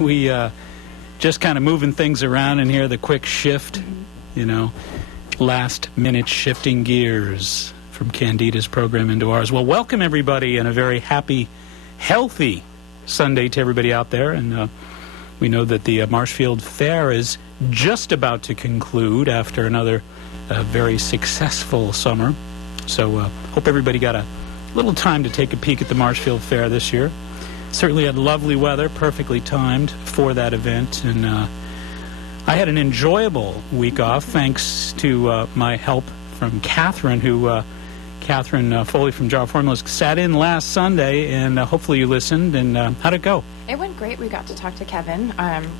we just kind of moving things around in here, the quick shift, you know, last-minute shifting gears from Candida's program into ours. Well, welcome, everybody, and a very happy, healthy Sunday to everybody out there. And we know that the Marshfield Fair is just about to conclude after another very successful summer. So hope everybody got a little time to take a peek at the Marshfield Fair this year. Certainly had lovely weather, perfectly timed for that event, and I had an enjoyable week off thanks to my help from Catherine, who Catherine Foley from Jar Formulas sat in last Sunday, and hopefully you listened. And how'd it go? It went great. We got to talk to Kevin.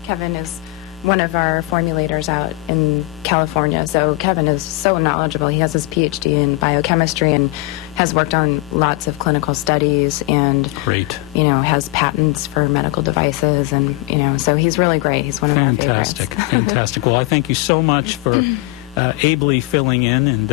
Kevin is one of our formulators out in California. So Kevin is so knowledgeable. He has his PhD in biochemistry and has worked on lots of clinical studies and, great, you know, has patents for medical devices, and, you know, so he's really great. He's one of my favorites. Fantastic. Well, I thank you so much for ably filling in and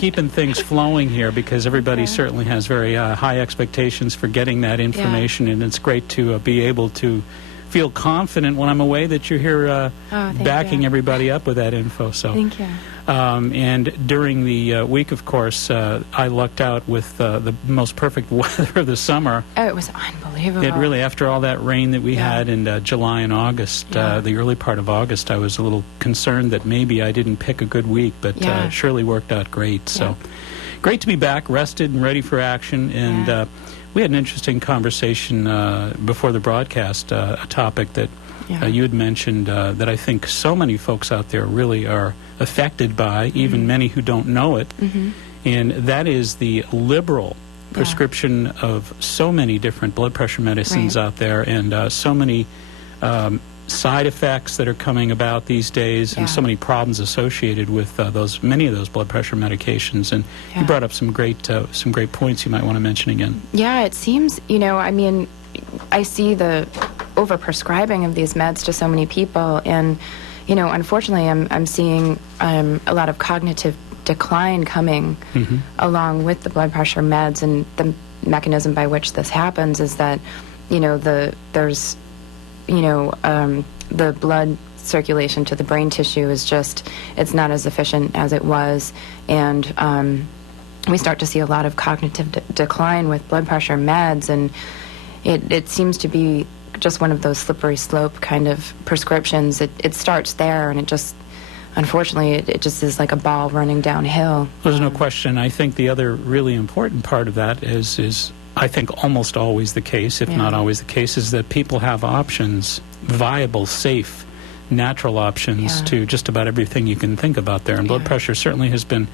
keeping things flowing here, because everybody certainly has very high expectations for getting that information, and it's great to be able to feel confident when I'm away that you're here backing everybody up with that info. So thank you. And during the week, of course, I lucked out with the most perfect weather of the summer. Oh, it was unbelievable. It really, after all that rain that we had in July and August, the early part of August, I was a little concerned that maybe I didn't pick a good week, but it surely worked out great. So great to be back, rested and ready for action. And we had an interesting conversation before the broadcast, a topic that you had mentioned that I think so many folks out there really are affected by, even many who don't know it, and that is the liberal prescription of so many different blood pressure medicines out there, and so many side effects that are coming about these days, and so many problems associated with many of those blood pressure medications. And you brought up some great points you might want to mention again. Yeah, it seems, you know, I mean, I see the overprescribing of these meds to so many people, and, you know, unfortunately, I'm seeing a lot of cognitive decline coming along with the blood pressure meds. And the mechanism by which this happens is that, you know, the blood circulation to the brain tissue is just, it's not as efficient as it was, and we start to see a lot of cognitive decline with blood pressure meds, and it seems to be just one of those slippery slope kind of prescriptions. It starts there, and it just, unfortunately, it just is like a ball running downhill. There's no question. I think the other really important part of that is I think almost always the case, if not always the case, is that people have options, viable, safe, natural options to just about everything you can think about there. And blood pressure certainly has been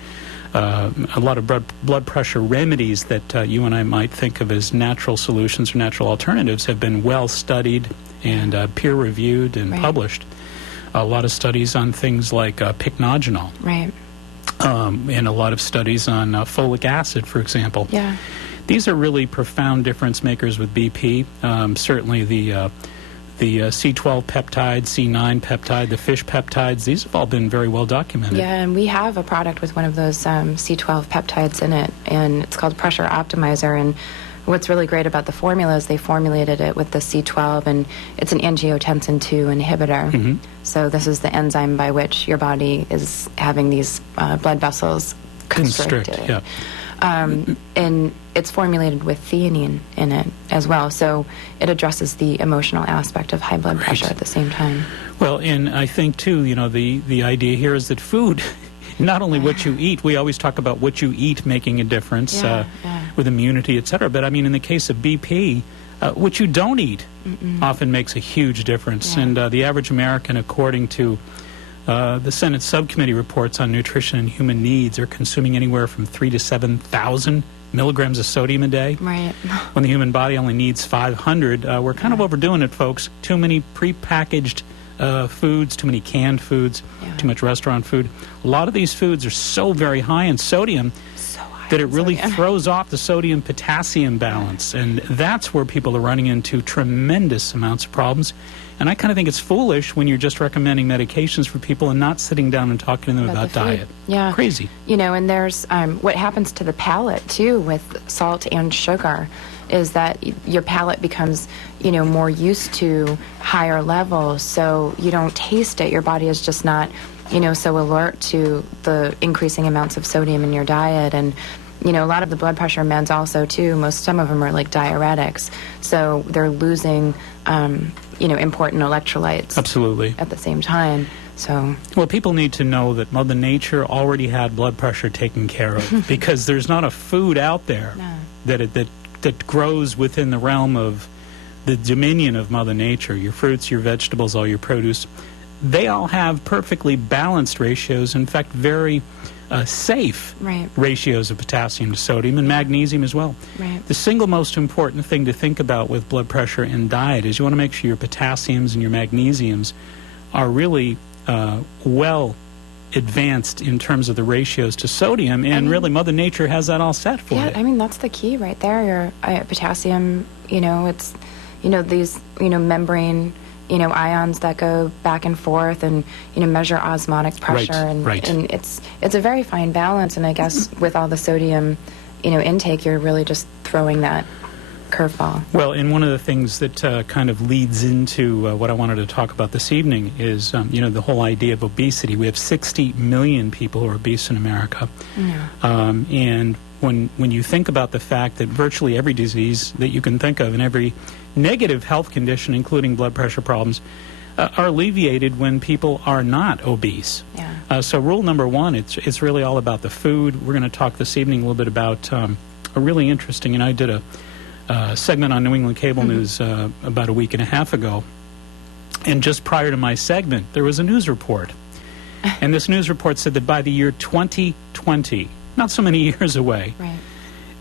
a lot of blood pressure remedies that you and I might think of as natural solutions or natural alternatives have been well studied and peer-reviewed and published. A lot of studies on things like pycnogenol. And a lot of studies on folic acid, for example. These are really profound difference makers with BP. Certainly the C12 peptide, C9 peptide, the fish peptides, these have all been very well documented. Yeah, and we have a product with one of those C12 peptides in it, and it's called Pressure Optimizer. And what's really great about the formula is they formulated it with the C12, and it's an angiotensin II inhibitor. So this is the enzyme by which your body is having these blood vessels constricted. And it's formulated with theanine in it as well, so it addresses the emotional aspect of high blood pressure at the same time. Well, and I think, too, you know, the idea here is that food, not only what you eat, we always talk about what you eat making a difference with immunity, et cetera, but I mean, in the case of BP, what you don't eat often makes a huge difference. And the average American, according to the Senate subcommittee reports on nutrition and human needs, are consuming anywhere from 3,000 to 7,000 milligrams of sodium a day. When the human body only needs 500, we're kind of overdoing it, folks. Too many prepackaged foods, too many canned foods, too much restaurant food. A lot of these foods are so very high in sodium that it really sodium. throws off the sodium-potassium balance. And that's where people are running into tremendous amounts of problems. And I kind of think it's foolish when you're just recommending medications for people and not sitting down and talking to them about the food. diet. Yeah. Crazy. You know, and there's what happens to the palate, too, with salt and sugar is that your palate becomes, you know, more used to higher levels, so you don't taste it. Your body is just not, you know, so alert to the increasing amounts of sodium in your diet. And, you know, a lot of the blood pressure meds also, too, some of them are like diuretics, so they're losing, you know, important electrolytes. Absolutely. At the same time. So, well, people need to know that Mother Nature already had blood pressure taken care of because there's not a food out there that grows within the realm of the dominion of Mother Nature. Your fruits, your vegetables, all your produce, they all have perfectly balanced ratios, in fact, very safe ratios of potassium to sodium and magnesium as well. Right. The single most important thing to think about with blood pressure and diet is you want to make sure your potassiums and your magnesiums are really well advanced in terms of the ratios to sodium, and really Mother Nature has that all set for you. Yeah, I mean, that's the key right there. Your potassium, you know, it's, you know, these, you know, membrane, you know, ions that go back and forth and, you know, measure osmotic pressure. And it's a very fine balance, and I guess with all the sodium, you know, intake, you're really just throwing that curveball. Well, and one of the things that kind of leads into what I wanted to talk about this evening is, you know, the whole idea of obesity. We have 60 million people who are obese in America. Yeah. And when you think about the fact that virtually every disease that you can think of and every negative health condition, including blood pressure problems, are alleviated when people are not obese. Yeah. So rule number one, it's really all about the food. We're going to talk this evening a little bit about a really interesting, and I did a segment on New England Cable News about a week and a half ago. And just prior to my segment, there was a news report. And this news report said that by the year 2020, not so many years away,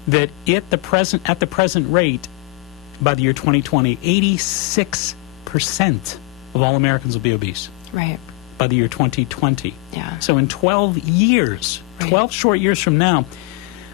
that at the present rate, by the year 2020, 86% of all Americans will be obese. Right. By the year 2020. Yeah. So in 12 years, 12 short years from now,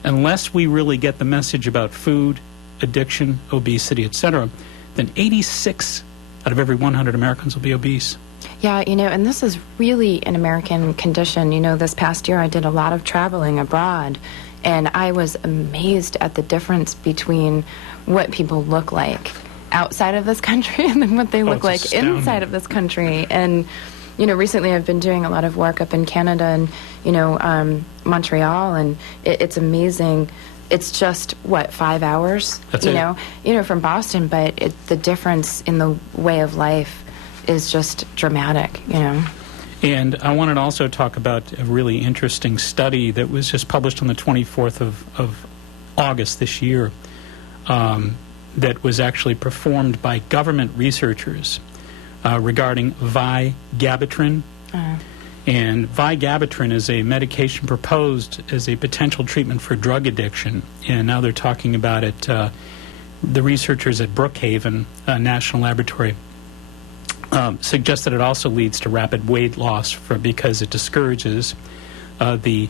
unless we really get the message about food, addiction, obesity, etc., then 86 out of every 100 Americans will be obese. Yeah, you know, and this is really an American condition. You know, this past year I did a lot of traveling abroad, and I was amazed at the difference between what people look like outside of this country and then what they look like astounding. Inside of this country. And, you know, recently I've been doing a lot of work up in Canada and, you know, Montreal, and it's amazing. It's just, 5 hours, That's you know, from Boston, but the difference in the way of life is just dramatic, you know. And I wanted to also talk about a really interesting study that was just published on the 24th of August this year that was actually performed by government researchers regarding vigabatrin. And vigabatrin is a medication proposed as a potential treatment for drug addiction. And now they're talking about it, the researchers at Brookhaven National Laboratory suggest that it also leads to rapid weight loss because it discourages the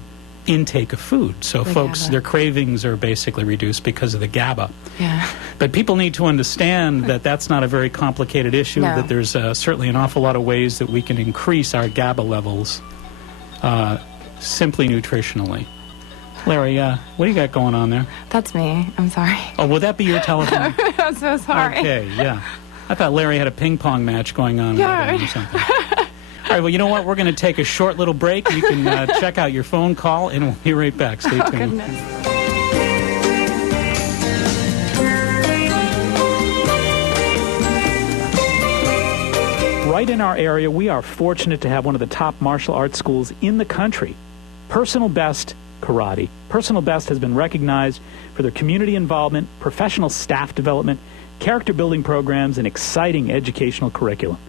intake of food. So folks, GABA. their cravings are basically reduced because of the GABA. Yeah. But people need to understand that that's not a very complicated issue, No. that there's certainly an awful lot of ways that we can increase our GABA levels simply nutritionally. Larry, what do you got going on there? That's me. I'm sorry. Oh, would that be your telephone? I'm so sorry. Okay, yeah. I thought Larry had a ping pong match going on Yeah. or something. All right, well, you know what? We're going to take a short little break. You can check out your phone call, and we'll be right back. Stay tuned. Goodness. Right in our area, we are fortunate to have one of the top martial arts schools in the country, Personal Best Karate. Personal Best has been recognized for their community involvement, professional staff development, character building programs, and exciting educational curriculum.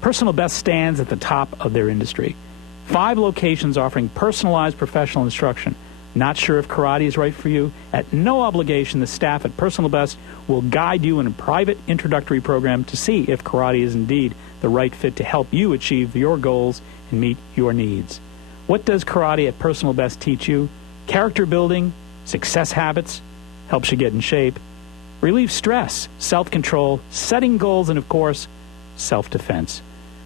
Personal Best stands at the top of their industry. 5 locations offering personalized professional instruction. Not sure if karate is right for you? At no obligation, the staff at Personal Best will guide you in a private introductory program to see if karate is indeed the right fit to help you achieve your goals and meet your needs. What does karate at Personal Best teach you? Character building, success habits, helps you get in shape, relieves stress, self-control, setting goals, and, of course, self-defense.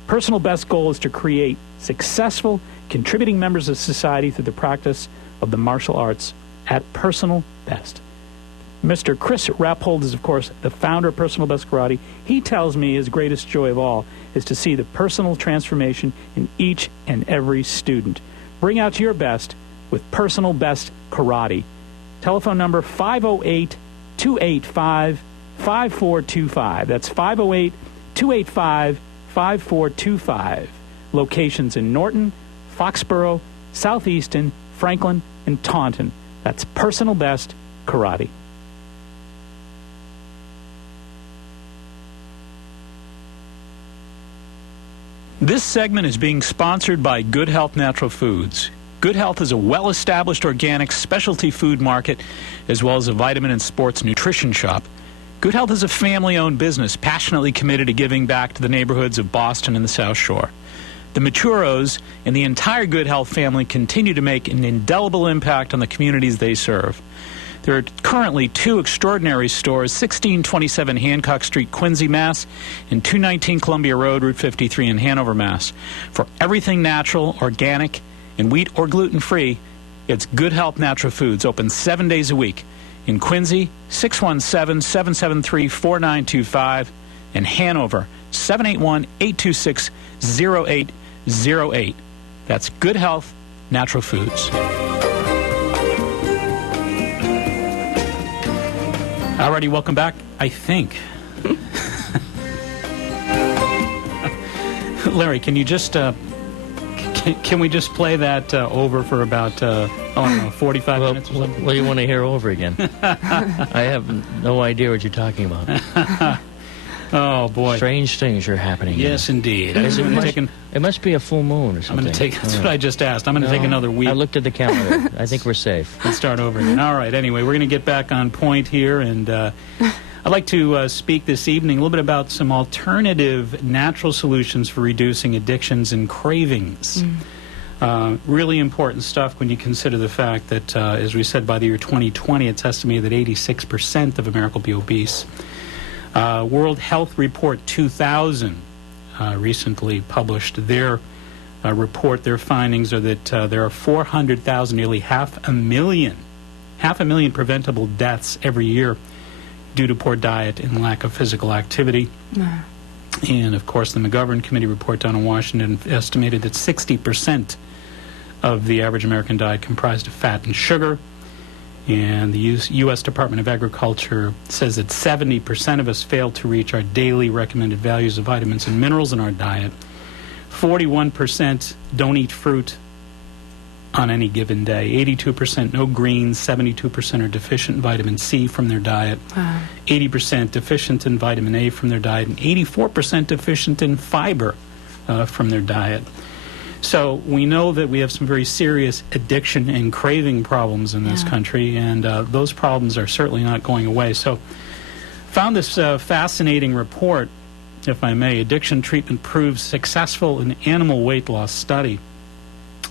Personal Best's goal is to create successful, contributing members of society through the practice of the martial arts at Personal Best. Mr. Chris Rappold is, of course, the founder of Personal Best Karate. He tells me his greatest joy of all is to see the personal transformation in each and every student. Bring out your best with Personal Best Karate. Telephone number 508-285-5425. That's 508-285-5425. Locations in Norton, Foxborough, Southeaston, Franklin, and Taunton. That's Personal Best Karate. This segment is being sponsored by Good Health Natural Foods. Good Health is a well-established organic specialty food market as well as a vitamin and sports nutrition shop. Good Health is a family-owned business passionately committed to giving back to the neighborhoods of Boston and the South Shore. The Maturos and the entire Good Health family continue to make an indelible impact on the communities they serve. There are currently 2 extraordinary stores, 1627 Hancock Street, Quincy, Mass., and 219 Columbia Road, Route 53 in Hanover, Mass. For everything natural, organic, and wheat or gluten-free, it's Good Health Natural Foods, open 7 days a week. In Quincy, 617-773-4925, and Hanover, 781-826-0808. That's Good Health Natural Foods. Alrighty, welcome back, I think. Larry, can you just, can we just play that over for about, 45 minutes or something? What do you want to hear over again? I have no idea what you're talking about. Oh, boy. Strange things are happening. Yes, indeed. It must be a full moon or something. I'm going to take, that's what I just asked. I'm going to take another week. I looked at the calendar. I think we're safe. Let's start over again. All right, anyway, we're going to get back on point here, and I'd like to speak this evening a little bit about some alternative natural solutions for reducing addictions and cravings. Really important stuff when you consider the fact that, as we said, by the year 2020, it's estimated that 86% of America will be obese. World Health Report 2000 recently published their report. Their findings are that there are 400,000, nearly half a million preventable deaths every year due to poor diet and lack of physical activity. And, of course, the McGovern Committee report down in Washington estimated that 60% of the average American diet comprised of fat and sugar. And the U.S. Department of Agriculture says that 70% of us fail to reach our daily recommended values of vitamins and minerals in our diet. 41% don't eat fruit on any given day. 82% no greens. 72% are deficient in vitamin C from their diet. 80% deficient in vitamin A from their diet. And 84% deficient in fiber from their diet. So we know that we have some very serious addiction and craving problems in this country, and those problems are certainly not going away. So found this fascinating report, if I may. Addiction treatment proves successful in animal weight loss study.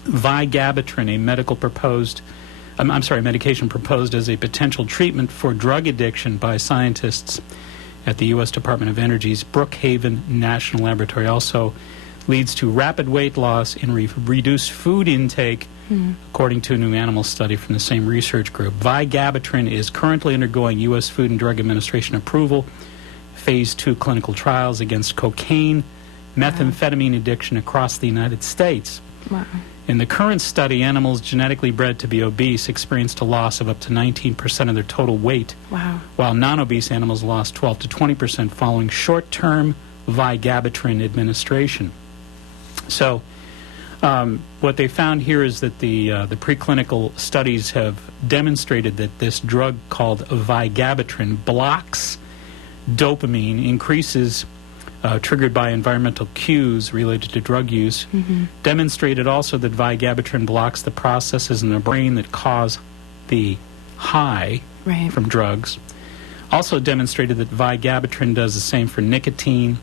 Vigabatrin, a medication proposed as a potential treatment for drug addiction by scientists at the U.S. Department of Energy's Brookhaven National Laboratory, also leads to rapid weight loss and reduced food intake, according to a new animal study from the same research group. Vigabatrin is currently undergoing U.S. Food and Drug Administration approval, Phase 2 clinical trials against cocaine, methamphetamine addiction across the United States. In the current study, animals genetically bred to be obese experienced a loss of up to 19% of their total weight, while non-obese animals lost 12 to 20% following short-term Vigabatrin administration. So what they found here is that the preclinical studies have demonstrated that this drug called Vigabatrin blocks dopamine, increases triggered by environmental cues related to drug use. Demonstrated also that Vigabatrin blocks the processes in the brain that cause the high from drugs. Also demonstrated that Vigabatrin does the same for nicotine.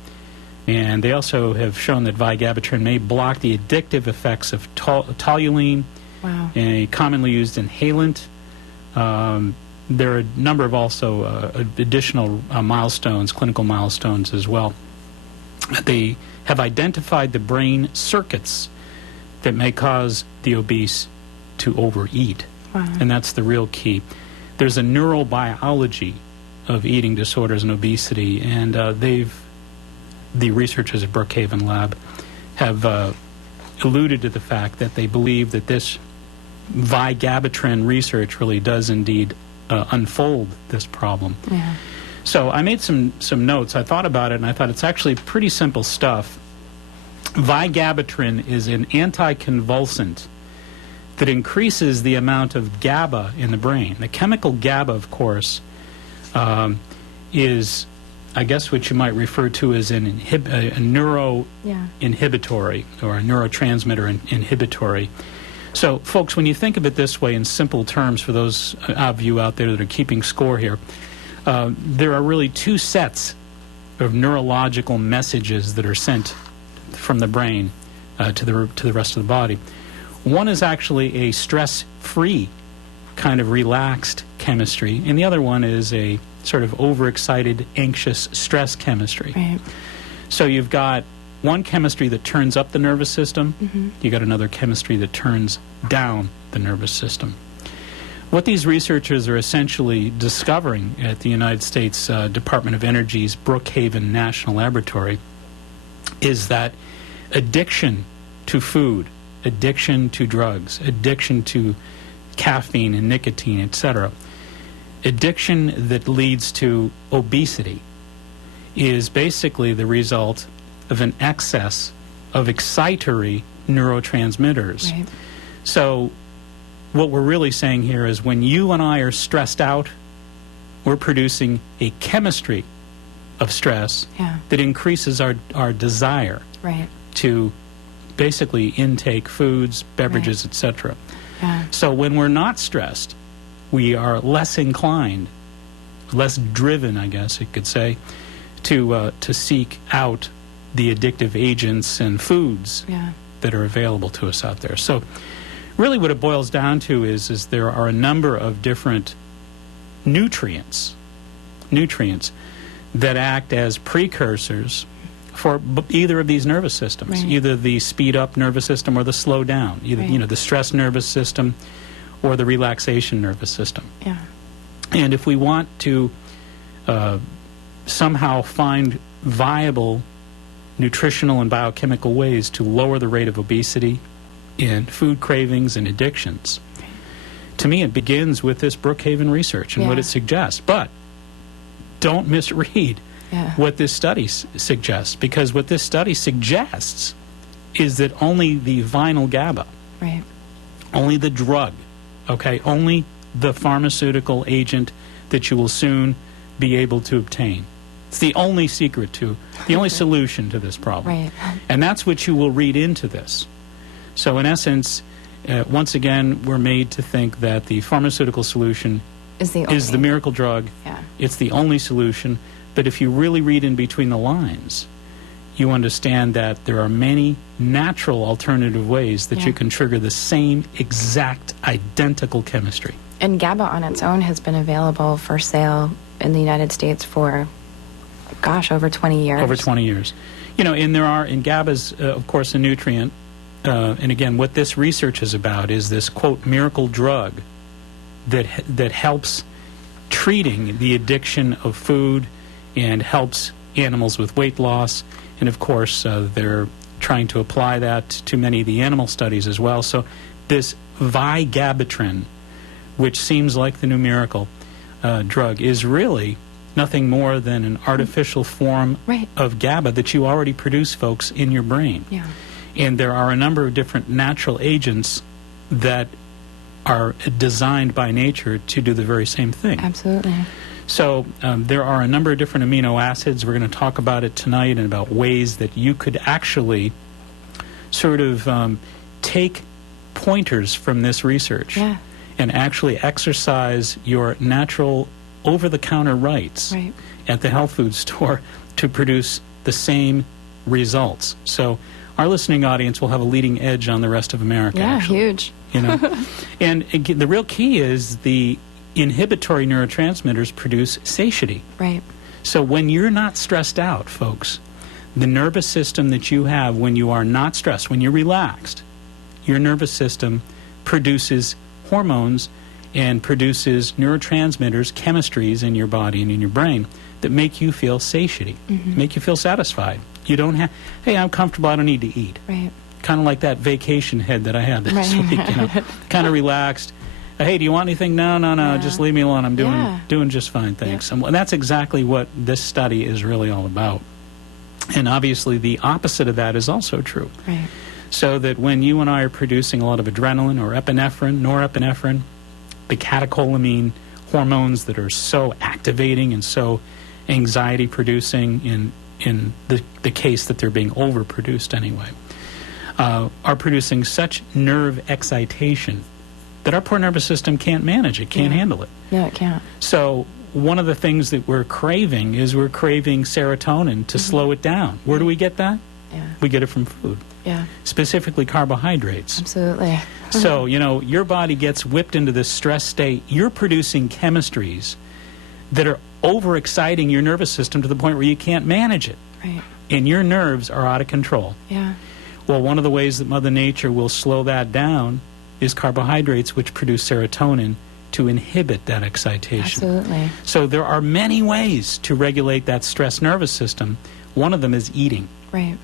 And they also have shown that Vigabatrin may block the addictive effects of toluene, a commonly used inhalant. There are a number of also additional milestones, clinical milestones as well. They have identified the brain circuits that may cause the obese to overeat. Wow. And that's the real key. There's a neurobiology of eating disorders and obesity, and the researchers at Brookhaven Lab have alluded to the fact that they believe that this vigabatrin research really does indeed unfold this problem. Yeah. So I made some notes. I thought about it, and I thought it's actually pretty simple stuff. Vigabatrin is an anticonvulsant that increases the amount of GABA in the brain. The chemical GABA, of course, is, I guess, what you might refer to as a neuroinhibitory or a neurotransmitter inhibitory. So, folks, when you think of it this way in simple terms, for those of you out there that are keeping score here, there are really two sets of neurological messages that are sent from the brain to the rest of the body. One is actually a stress-free kind of relaxed chemistry, and the other one is a sort of overexcited, anxious stress chemistry. Right. So you've got one chemistry that turns up the nervous system, you got another chemistry that turns down the nervous system. What these researchers are essentially discovering at the United States Department of Energy's Brookhaven National Laboratory is that addiction to food, addiction to drugs, addiction to caffeine and nicotine, etc., addiction that leads to obesity is basically the result of an excess of excitatory neurotransmitters. Right. So what we're really saying here is when you and I are stressed out, we're producing a chemistry of stress that increases our desire Right. to basically intake foods, beverages, etc. Yeah. So when we're not stressed, we are less inclined, less driven, I guess you could say, to seek out the addictive agents and foods that are available to us out there. So really what it boils down to is there are a number of different nutrients that act as precursors for either of these nervous systems, Right. either the speed up nervous system or the slow down, either Right. the stress nervous system or the relaxation nervous system. Yeah. And if we want to somehow find viable nutritional and biochemical ways to lower the rate of obesity and food cravings and addictions, to me it begins with this Brookhaven research and what it suggests. But don't misread what this study suggests, because what this study suggests is that only the vinyl GABA, Right. only the drug, okay, only the pharmaceutical agent that you will soon be able to obtain. It's the only secret to, the only solution to this problem. Right. And that's what you will read into this. So in essence, once again, we're made to think that the pharmaceutical solution Is the is the miracle drug. Yeah. It's the only solution. But if you really read in between the lines, you understand that there are many natural alternative ways that you can trigger the same exact identical chemistry. And GABA on its own has been available for sale in the United States for, gosh, over 20 years. Over 20 years. You know, and there are, and GABA's, of course, a nutrient. And again, what this research is about is this, quote, miracle drug that helps treating the addiction of food and helps animals with weight loss. And of course, they're trying to apply that to many of the animal studies as well. So this vigabatrin, which seems like the new miracle drug, is really nothing more than an artificial form of GABA that you already produce, folks, in your brain. Yeah. And there are a number of different natural agents that are designed by nature to do the very same thing. Absolutely. So there are a number of different amino acids. We're going to talk about it tonight and about ways that you could actually sort of take pointers from this research and actually exercise your natural over-the-counter rights at the health food store to produce the same results. So our listening audience will have a leading edge on the rest of America. Yeah, actually. huge. You know, and the real key is the inhibitory neurotransmitters produce satiety. Right. So when you're not stressed out, folks, the nervous system that you have when you are not stressed, when you're relaxed, your nervous system produces hormones and produces neurotransmitters, chemistries in your body and in your brain that make you feel satiety, make you feel satisfied. You don't have, hey, I'm comfortable, I don't need to eat. Right. Kind of like that vacation head that I had this week, you know, kind of relaxed. Hey, do you want anything? No, just leave me alone. I'm doing just fine, thanks. And that's exactly what this study is really all about. And obviously the opposite of that is also true. Right. So that when you and I are producing a lot of adrenaline or epinephrine, norepinephrine, the catecholamine hormones that are so activating and so anxiety producing in the case that they're being overproduced anyway, are producing such nerve excitation that our poor nervous system can't manage it, can't handle it. No, it can't. So one of the things that we're craving is we're craving serotonin to slow it down. Where do we get that? Yeah. We get it from food. Yeah. Specifically carbohydrates. Absolutely. So, you know, your body gets whipped into this stress state. You're producing chemistries that are overexciting your nervous system to the point where you can't manage it. Right. And your nerves are out of control. Yeah. Well, one of the ways that Mother Nature will slow that down is carbohydrates, which produce serotonin to inhibit that excitation. Absolutely. So there are many ways to regulate that stress nervous system. One of them is eating. Right.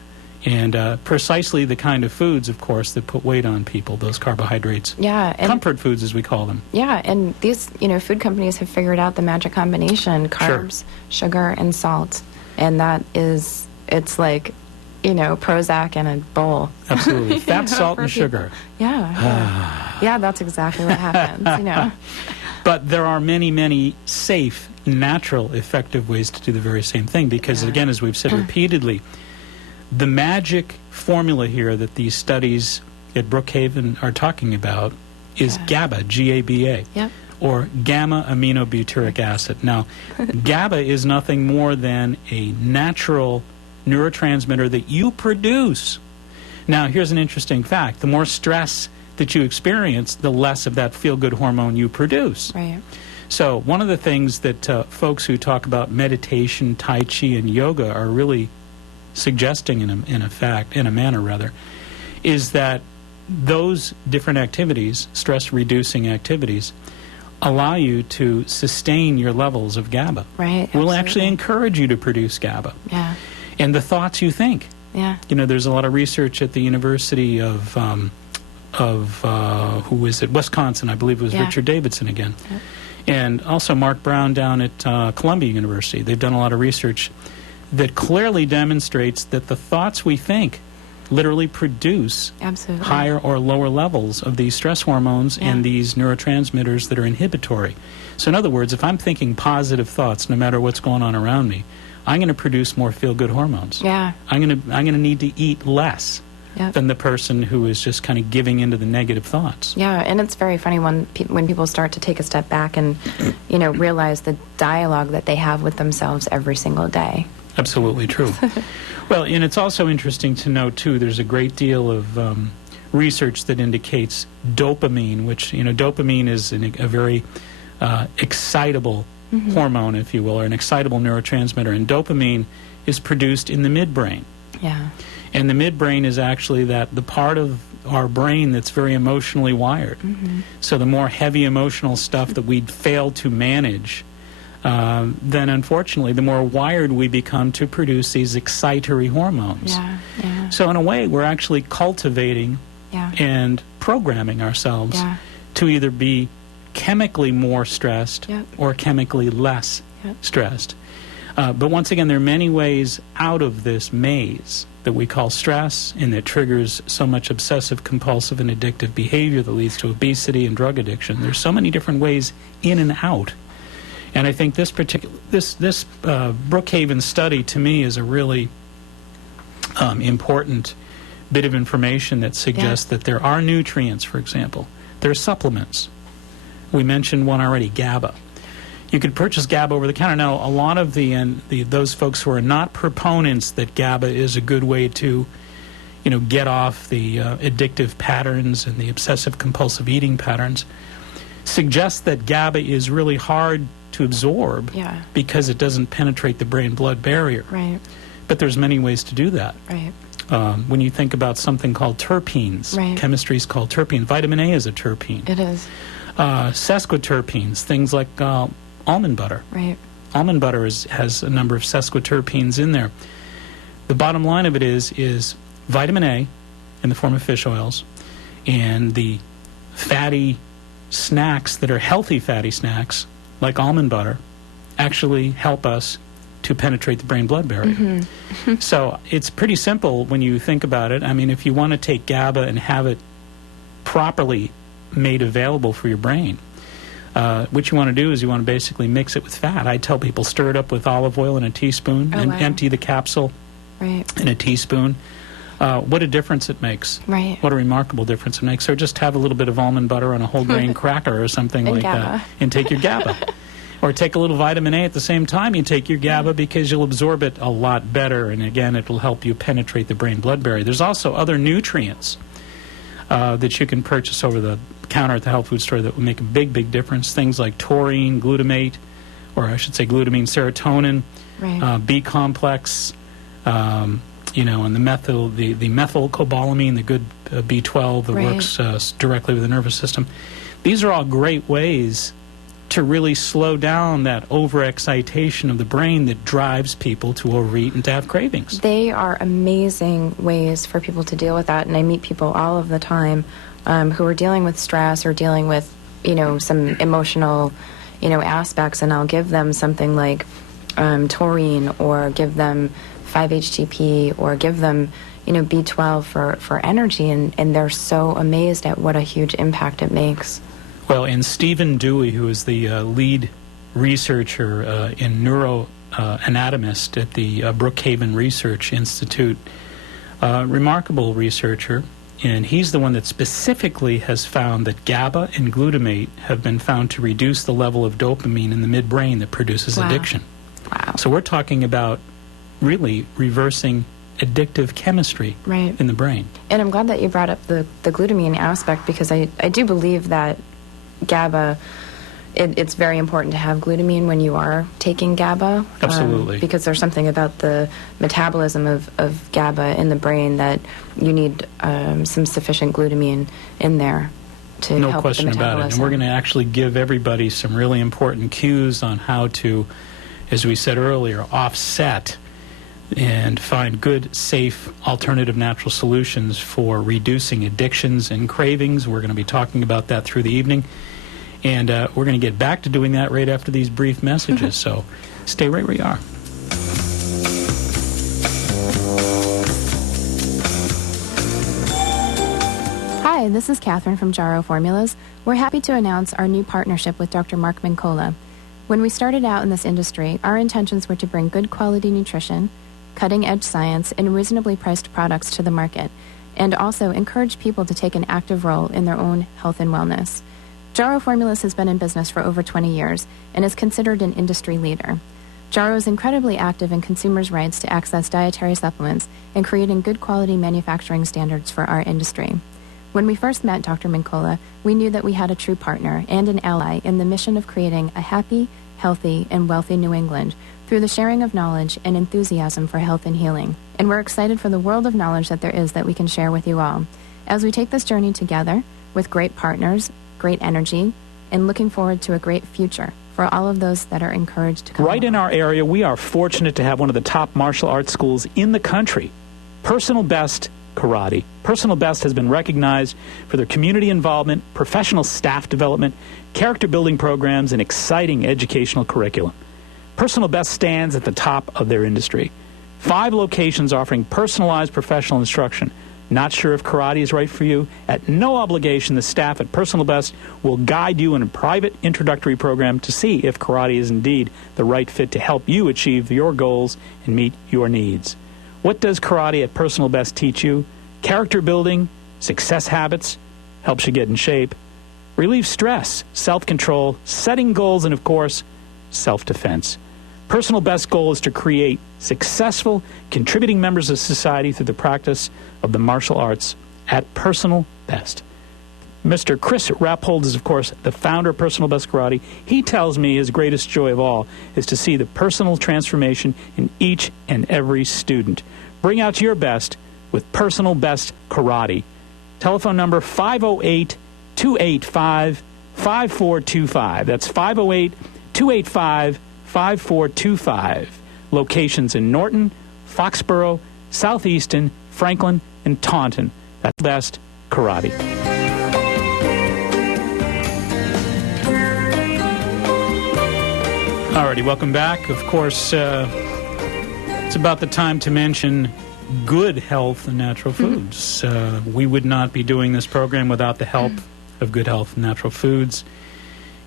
And precisely the kind of foods, of course, that put weight on people, those carbohydrates. Yeah. And comfort foods, as we call them. yeah, and these, food companies have figured out the magic combination, carbs, sugar, and salt. And that is, it's like, Prozac in a bowl. Absolutely. Fat, salt, and for people. sugar. Yeah. Yeah, that's exactly what happens, But there are many, many safe, natural, effective ways to do the very same thing because, again, as we've said repeatedly, the magic formula here that these studies at Brookhaven are talking about is GABA, G-A-B-A, or gamma-aminobutyric acid. Now, GABA is nothing more than a natural neurotransmitter that you produce. Now, here's an interesting fact. The more stress that you experience, the less of that feel-good hormone you produce. Right. So one of the things that folks who talk about meditation, Tai Chi, and yoga are really suggesting in a manner, is that those different activities, stress-reducing activities, allow you to sustain your levels of GABA. Right. Will actually encourage you to produce GABA. Yeah. And the thoughts you think. Yeah. There's a lot of research at the University of who is it? Wisconsin, I believe it was Richard Davidson again. Yeah. And also Mark Brown down at Columbia University. They've done a lot of research that clearly demonstrates that the thoughts we think literally produce higher or lower levels of these stress hormones and these neurotransmitters that are inhibitory. So in other words, if I'm thinking positive thoughts no matter what's going on around me, I'm going to produce more feel-good hormones. Yeah. I'm going to need to eat less than the person who is just kind of giving into the negative thoughts. Yeah, and it's very funny when people start to take a step back and, realize the dialogue that they have with themselves every single day. Absolutely true. Well, and it's also interesting to note, too, there's a great deal of research that indicates dopamine, which, dopamine is a very excitable hormone, if you will, or an excitable neurotransmitter. And dopamine is produced in the midbrain. Yeah. And the midbrain is actually the part of our brain that's very emotionally wired. So the more heavy emotional stuff that we fail to manage, then unfortunately the more wired we become to produce these excitatory hormones. Yeah, yeah. So in a way, we're actually cultivating and programming ourselves to either be chemically more stressed or chemically less stressed. But once again, there are many ways out of this maze that we call stress and that triggers so much obsessive, compulsive, and addictive behavior that leads to obesity and drug addiction. There's so many different ways in and out. And I think this Brookhaven study, to me, is a really important bit of information that suggests that there are nutrients, for example. There are supplements. We mentioned one already, GABA. You could purchase GABA over the counter. Now, a lot of those folks who are not proponents that GABA is a good way to, get off the addictive patterns and the obsessive compulsive eating patterns, suggests that GABA is really hard to absorb Yeah. because it doesn't penetrate the brain-blood barrier. Right. But there's many ways to do that. Right. When you think about something called terpenes, Right. chemistry is called terpene. Vitamin A is a terpene. It is. Sesquiterpenes, things like almond butter. Right. Almond butter has a number of sesquiterpenes in there. The bottom line of it is vitamin A in the form of fish oils, and the fatty snacks that are healthy fatty snacks, like almond butter, actually help us to penetrate the brain-blood barrier. So it's pretty simple when you think about it. I mean, if you want to take GABA and have it properly made available for your brain, what you want to do is you want to basically mix it with fat. I tell people stir it up with olive oil in a teaspoon Oh, and wow. empty the capsule Right. in a teaspoon. What a difference it makes. Right. What a remarkable difference it makes. Or just have a little bit of almond butter on a whole grain cracker or something And like GABA. that. And take your GABA. Or take a little vitamin A at the same time you take your GABA, because you'll absorb it a lot better. And again, it will help you penetrate the brain-blood barrier. There's also other nutrients that you can purchase over the counter at the health food store that will make a big, big difference. Things like taurine, glutamate, or I should say glutamine, serotonin, Right. B complex, and the methylcobalamin, the good B12 that Right. works directly with the nervous system. These are all great ways to really slow down that overexcitation of the brain that drives people to overeat and to have cravings. They are amazing ways for people to deal with that, and I meet people all of the time who are dealing with stress or dealing with, some emotional, aspects, and I'll give them something like taurine, or give them 5-HTP, or give them, B12 for energy, and they're so amazed at what a huge impact it makes. Well, and Stephen Dewey, who is the lead researcher in neuroanatomist at the Brookhaven Research Institute, remarkable researcher, and he's the one that specifically has found that GABA and glutamate have been found to reduce the level of dopamine in the midbrain that produces Wow. addiction. Wow. So we're talking about really reversing addictive chemistry Right. in the brain. And I'm glad that you brought up the glutamine aspect, because I do believe that GABA, it's very important to have glutamine when you are taking GABA. Absolutely. Because there's something about the metabolism of GABA in the brain that you need some sufficient glutamine in there to No help question with the about it. metabolism. And we're going to actually give everybody some really important cues on how to, as we said earlier, offset and find good, safe, alternative natural solutions for reducing addictions and cravings. We're going to be talking about that through the evening. And we're going to get back to doing that right after these brief messages. So stay right where you are. Hi, this is Catherine from Jarrow Formulas. We're happy to announce our new partnership with Dr. Mark Mincola. When we started out in this industry, our intentions were to bring good quality nutrition, cutting-edge science, and reasonably priced products to the market, and also encourage people to take an active role in their own health and wellness. Jarrow Formulas has been in business for over 20 years and is considered an industry leader. Jarrow is incredibly active in consumers' rights to access dietary supplements and creating good quality manufacturing standards for our industry. When we first met Dr. Mincola, we knew that we had a true partner and an ally in the mission of creating a happy, healthy, and wealthy New England through the sharing of knowledge and enthusiasm for health and healing. And we're excited for the world of knowledge that there is that we can share with you all. As we take this journey together with great partners, great energy, and looking forward to a great future for all of those that are encouraged to come Right in our area, we are fortunate to have one of the top martial arts schools in the country, Personal Best Karate. Personal Best has been recognized for their community involvement, professional staff development, character building programs, and exciting educational curriculum. Personal Best stands at the top of their industry. 5 locations offering personalized professional instruction. Not sure if karate is right for you? At no obligation, the staff at Personal Best will guide you in a private introductory program to see if karate is indeed the right fit to help you achieve your goals and meet your needs. What does karate at Personal Best teach you? Character building, success habits, helps you get in shape, relieve stress, self-control, setting goals, and of course, self-defense. Personal Best's goal is to create successful, contributing members of society through the practice of the martial arts at Personal Best. Mr. Chris Rappold is, of course, the founder of Personal Best Karate. He tells me his greatest joy of all is to see the personal transformation in each and every student. Bring out your best with Personal Best Karate. Telephone number 508-285-5425. That's 508-285-5425. Locations in Norton, Foxborough, Southeaston, Franklin, and Taunton. That's Best Karate. Alrighty, welcome back. Of course, it's about the time to mention good health and natural foods. We would not be doing this program without the help of good health and natural foods.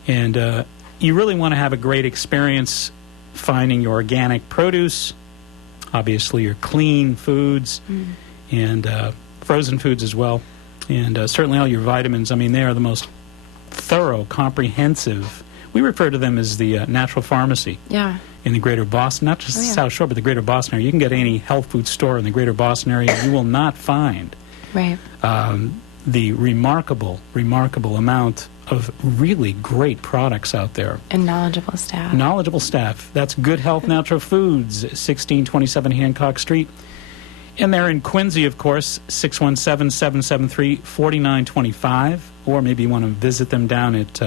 And you really want to have a great experience finding your organic produce, obviously your clean foods, and frozen foods as well. And certainly all your vitamins. I mean, they are the most thorough, comprehensive. We refer to them as the natural pharmacy in the greater Boston, not just the South Shore, but the greater Boston area. You can get any health food store in the greater Boston area. You will not find the remarkable amount of really great products out there. And knowledgeable staff. Knowledgeable staff. That's Good Health Natural Foods, 1627 Hancock Street. And they're in Quincy, of course, 617-773-4925. Or maybe you want to visit them down at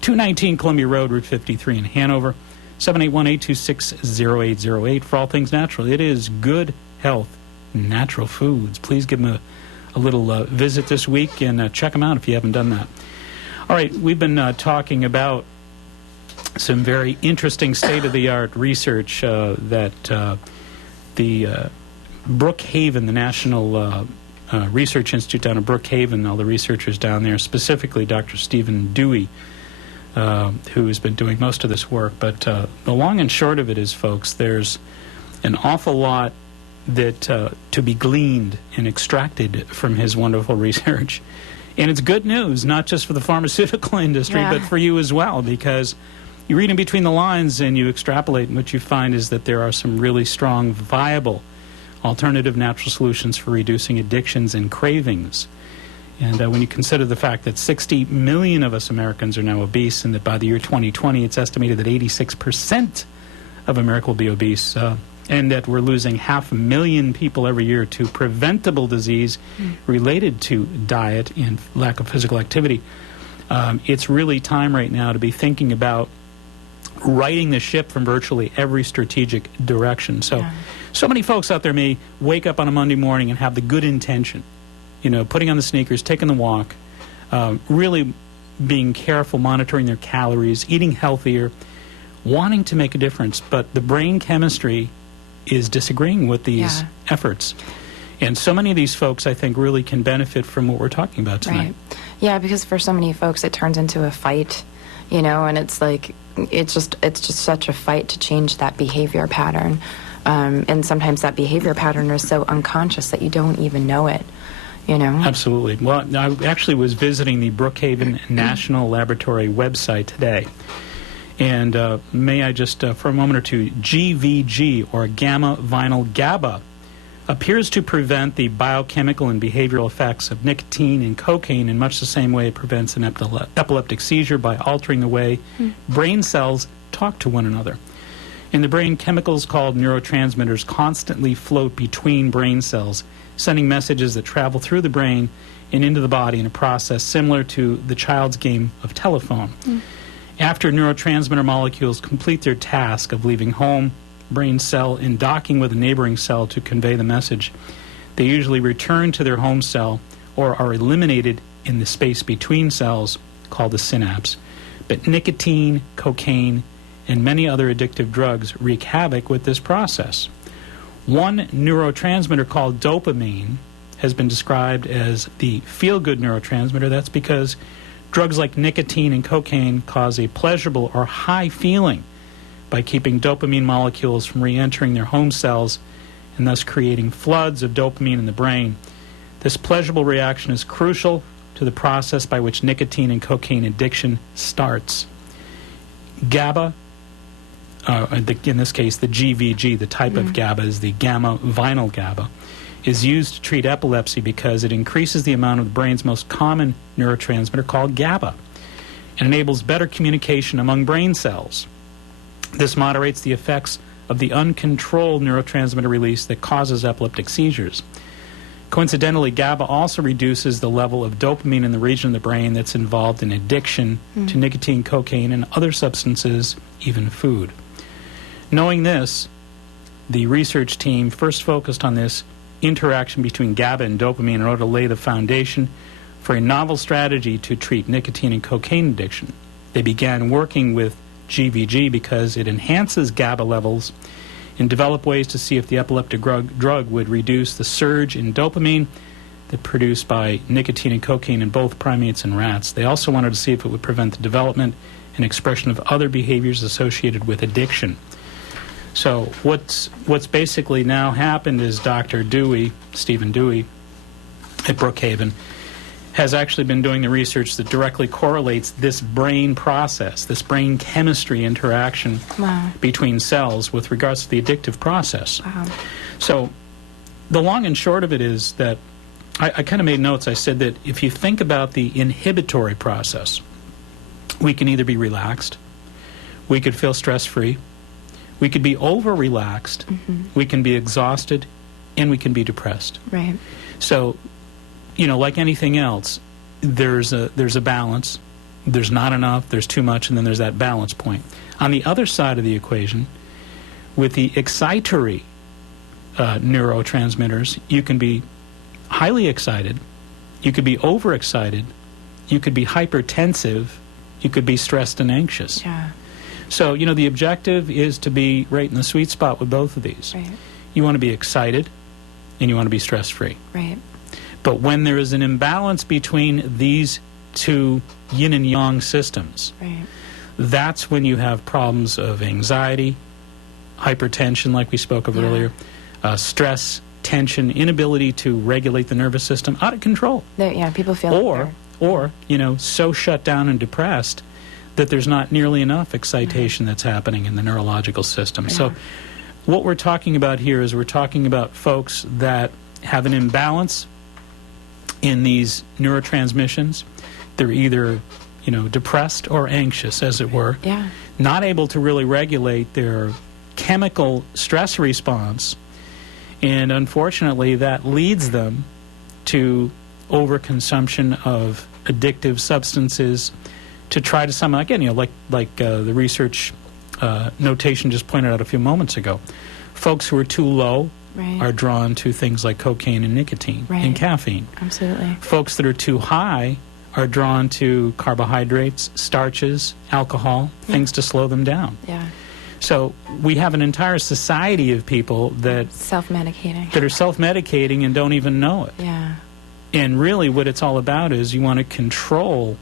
219 Columbia Road, Route 53 in Hanover, 781-826-0808. For all things natural, it is Good Health Natural Foods. Please give them a little visit this week and check them out if you haven't done that. All right, we've been talking about some very interesting state-of-the-art research that the Brookhaven, the National Research Institute down at Brookhaven, all the researchers down there, specifically Dr. Stephen Dewey, who has been doing most of this work. But the long and short of it is, folks, there's an awful lot that to be gleaned and extracted from his wonderful research. And it's good news, not just for the pharmaceutical industry, but for you as well, because you read in between the lines and you extrapolate, and what you find is that there are some really strong, viable alternative natural solutions for reducing addictions and cravings. And when you consider the fact that 60 million of us Americans are now obese, and that by the year 2020 it's estimated that 86% of America will be obese, and that we're losing 500,000 people every year to preventable disease related to diet and lack of physical activity, it's really time right now to be thinking about righting the ship from virtually every strategic direction. So many folks out there may wake up on a Monday morning and have the good intention, you know, putting on the sneakers, taking the walk, really being careful, monitoring their calories, eating healthier, wanting to make a difference, but the brain chemistry is disagreeing with these efforts. And so many of these folks, I think, really can benefit from what we're talking about tonight. Right. Yeah, because for so many folks it turns into a fight, you know, and it's like, it's just such a fight to change that behavior pattern. And sometimes that behavior pattern is so unconscious that you don't even know it, you know? Absolutely. Well, I actually was visiting the Brookhaven National Laboratory website today. And may I just, for a moment or two, GVG, or gamma-vinyl GABA, appears to prevent the biochemical and behavioral effects of nicotine and cocaine in much the same way it prevents an epileptic seizure by altering the way brain cells talk to one another. In the brain, chemicals called neurotransmitters constantly float between brain cells, sending messages that travel through the brain and into the body in a process similar to the child's game of telephone. After neurotransmitter molecules complete their task of leaving home, brain cell, and docking with a neighboring cell to convey the message, they usually return to their home cell or are eliminated in the space between cells called the synapse. But nicotine, cocaine, and many other addictive drugs wreak havoc with this process. One neurotransmitter called dopamine has been described as the feel-good neurotransmitter. That's because drugs like nicotine and cocaine cause a pleasurable or high feeling by keeping dopamine molecules from re-entering their home cells and thus creating floods of dopamine in the brain. This pleasurable reaction is crucial to the process by which nicotine and cocaine addiction starts. GABA, in this case the GVG, the type of GABA is the gamma-vinyl GABA, is used to treat epilepsy because it increases the amount of the brain's most common neurotransmitter called GABA and enables better communication among brain cells. This moderates the effects of the uncontrolled neurotransmitter release that causes epileptic seizures. Coincidentally, GABA also reduces the level of dopamine in the region of the brain that's involved in addiction to nicotine, cocaine, and other substances, even food. Knowing this, the research team first focused on this interaction between GABA and dopamine in order to lay the foundation for a novel strategy to treat nicotine and cocaine addiction. They began working with GVG because it enhances GABA levels and develop ways to see if the epileptic drug would reduce the surge in dopamine that produced by nicotine and cocaine in both primates and rats. They also wanted to see if it would prevent the development and expression of other behaviors associated with addiction. So what's basically now happened is Dr. Dewey, Stephen Dewey at Brookhaven, has actually been doing the research that directly correlates this brain process, this brain chemistry interaction between cells with regards to the addictive process. Wow. So the long and short of it is that I kind of made notes. I said that if you think about the inhibitory process, we can either be relaxed, we could feel stress-free, we could be over-relaxed, we can be exhausted, and we can be depressed. Right. So, you know, like anything else, there's a balance. There's not enough, there's too much, and then there's that balance point. On the other side of the equation, with the excitatory neurotransmitters, you can be highly excited, you could be overexcited, you could be hypertensive, you could be stressed and anxious. Yeah. So, you know, the objective is to be right in the sweet spot with both of these. Right. You want to be excited, and you want to be stress-free. Right. But when there is an imbalance between these two yin and yang systems, Right. that's when you have problems of anxiety, hypertension, like we spoke of earlier, stress, tension, inability to regulate the nervous system, out of control. People feel Or, you know, so shut down and depressed that there's not nearly enough excitation that's happening in the neurological system. Yeah. So what we're talking about here is we're talking about folks that have an imbalance in these neurotransmissions. They're either, you know, depressed or anxious, as it were, not able to really regulate their chemical stress response, and unfortunately that leads them to overconsumption of addictive substances to try to somehow, again, you know, like the research notation just pointed out a few moments ago, folks who are too low are drawn to things like cocaine and nicotine and caffeine. Absolutely. Folks that are too high are drawn to carbohydrates, starches, alcohol, things to slow them down. Yeah. So we have an entire society of people that Self-medicating. that are self-medicating and don't even know it. Yeah. And really what it's all about is you want to control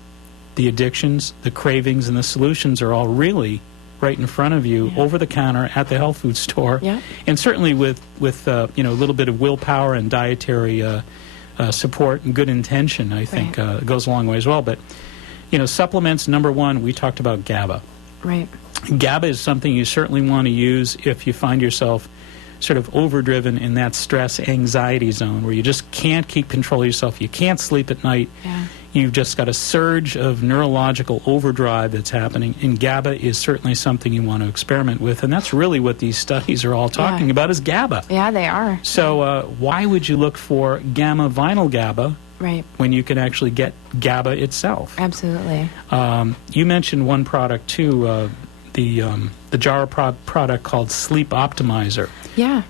the addictions, the cravings, and the solutions are all really right in front of you, over the counter at the health food store. Yeah. And certainly with you know, a little bit of willpower and dietary support and good intention, I think goes a long way as well. But, you know, supplements, number one, we talked about GABA. Right. GABA is something you certainly want to use if you find yourself sort of overdriven in that stress anxiety zone where you just can't keep control of yourself. You can't sleep at night. Yeah. You've just got a surge of neurological overdrive that's happening, and GABA is certainly something you want to experiment with, and that's really what these studies are all talking about is GABA. Yeah, they are. So why would you look for gamma vinyl GABA when you can actually get GABA itself? Absolutely. You mentioned one product too, the jar product called Sleep Optimizer. Yeah.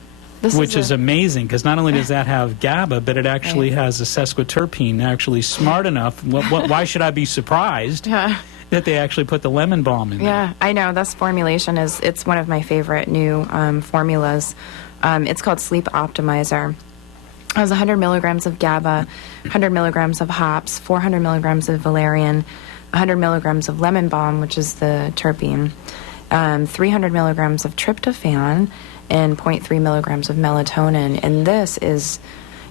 Which is amazing, because not only does that have GABA, but it actually has a sesquiterpene actually smart enough. Why should I be surprised that they actually put the lemon balm in there? Yeah, I know. This formulation it's one of my favorite new formulas. It's called Sleep Optimizer. It has 100 milligrams of GABA, 100 milligrams of hops, 400 milligrams of valerian, 100 milligrams of lemon balm, which is the terpene, 300 milligrams of tryptophan, and 0.3 milligrams of melatonin. And this is,